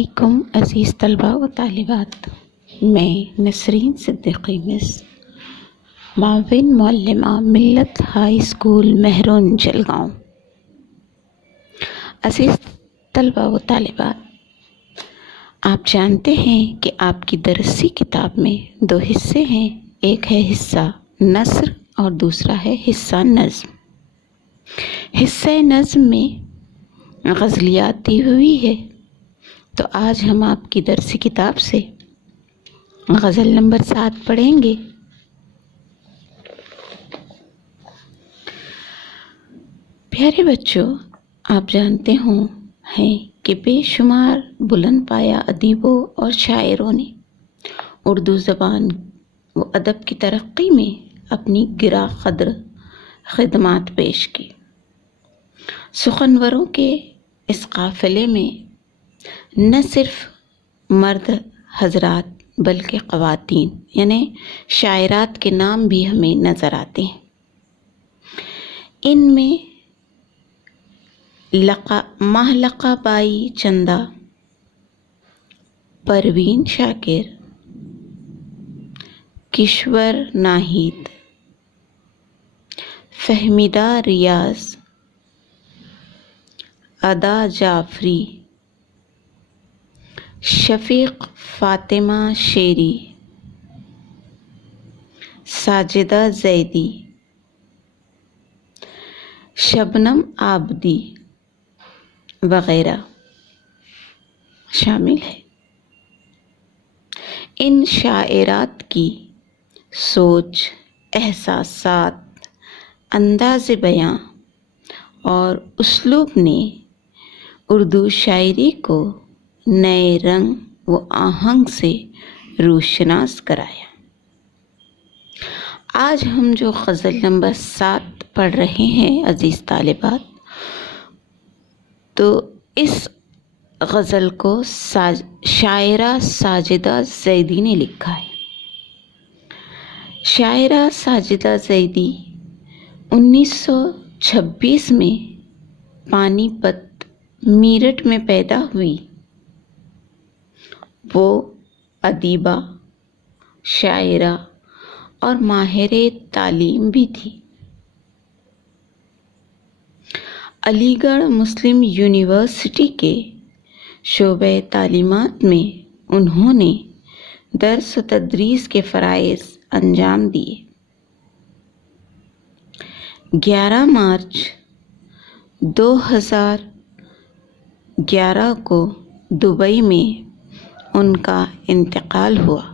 علیکم عزیز طلباء و طالبات، میں نسرین صدیقی مس معاون معلمہ ملت ہائی اسکول مہرون جلگاؤں۔ عزیز طلباء و طالبات، آپ جانتے ہیں کہ آپ کی درسی کتاب میں 2 حصے ہیں، ایک ہے حصہ نثر اور دوسرا ہے حصہ نظم۔ حصہ نظم میں غزلیات دی ہوئی ہے، تو آج ہم آپ کی درسی کتاب سے غزل نمبر 7 پڑھیں گے۔ پیارے بچوں، آپ جانتے ہیں کہ بے شمار بلند پایہ ادیبوں اور شاعروں نے اردو زبان و ادب کی ترقی میں اپنی گراں قدر خدمات پیش کی۔ سخنوروں کے اس قافلے میں نہ صرف مرد حضرات بلکہ خواتین یعنی شاعرات کے نام بھی ہمیں نظر آتے ہیں۔ ان میں مہلقہ بائی چندہ، پروین شاکر، کشور ناہید، فہمیدہ ریاض، ادا جعفری، شفیق فاطمہ شیری، ساجدہ زیدی، شبنم عابدی وغیرہ شامل ہے۔ ان شاعرات کی سوچ، احساسات، انداز بیاں اور اسلوب نے اردو شاعری کو نئے رنگ و آہنگ سے روشناس کرایا۔ آج ہم جو غزل نمبر 7 پڑھ رہے ہیں عزیز طالبات، تو اس غزل کو شاعرہ ساجدہ زیدی نے لکھا ہے۔ شاعرہ ساجدہ زیدی 1926 میں پانی پت میرٹھ میں پیدا ہوئی۔ وہ ادیبہ، شاعرہ اور ماہر تعلیم بھی تھی۔ علی گڑھ مسلم یونیورسٹی کے شعبہ تعلیمات میں انہوں نے درس و تدریس کے فرائض انجام دیے۔ 11 مارچ 2011 کو دبئی میں ان کا انتقال ہوا۔